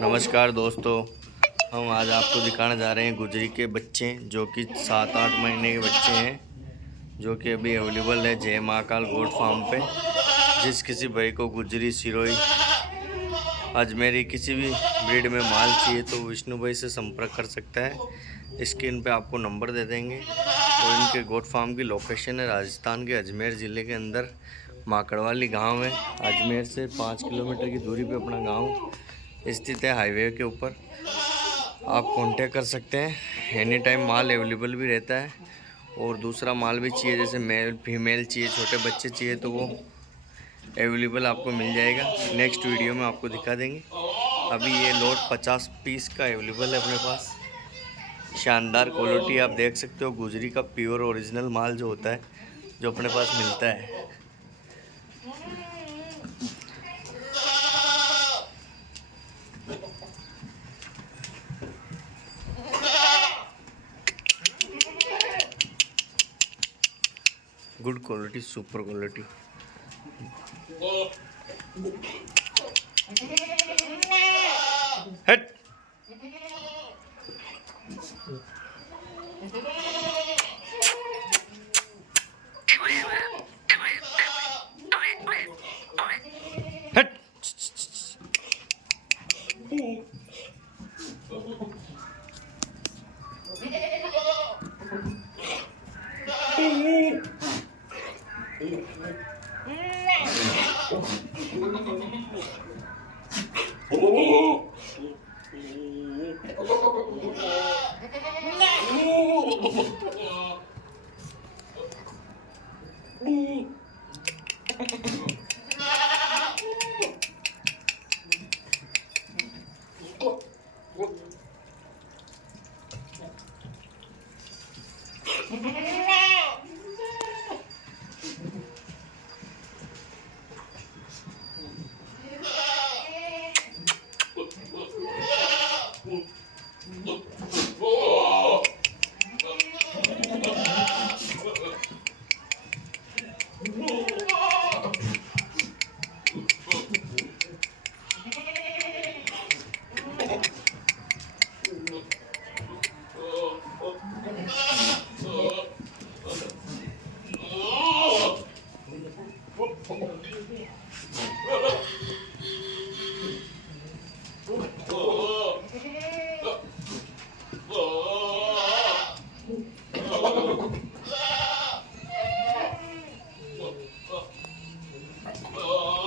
नमस्कार दोस्तों, हम आज आपको दिखाने जा रहे हैं गुजरी के बच्चे जो कि 7-8 महीने के बच्चे हैं, जो कि अभी अवेलेबल है जय महाकाल गोट फार्म पे। जिस किसी भाई को गुजरी, सिरोही, अजमेरी किसी भी ब्रीड में माल चाहिए तो विष्णु भाई से संपर्क कर सकता है। स्क्रीन पे आपको नंबर दे देंगे। और इनके गोट फार्म की लोकेशन है राजस्थान के अजमेर ज़िले के अंदर माकड़वाली गांव है। अजमेर से 5 किलोमीटर की दूरी पे अपना गांव स्थित है, हाईवे के ऊपर। आप कांटेक्ट कर सकते हैं। एनी टाइम माल अवेलेबल भी रहता है। और दूसरा माल भी चाहिए, जैसे मेल फीमेल चाहिए, छोटे बच्चे चाहिए, तो वो अवेलेबल आपको मिल जाएगा। नेक्स्ट वीडियो में आपको दिखा देंगे। अभी ये लॉट 50 पीस का अवेलेबल है अपने पास। शानदार क्वालिटी आप देख सकते हो। गुजरी का प्योर ओरिजिनल माल जो होता है, जो अपने पास मिलता है। Good quality, super quality. हट हट।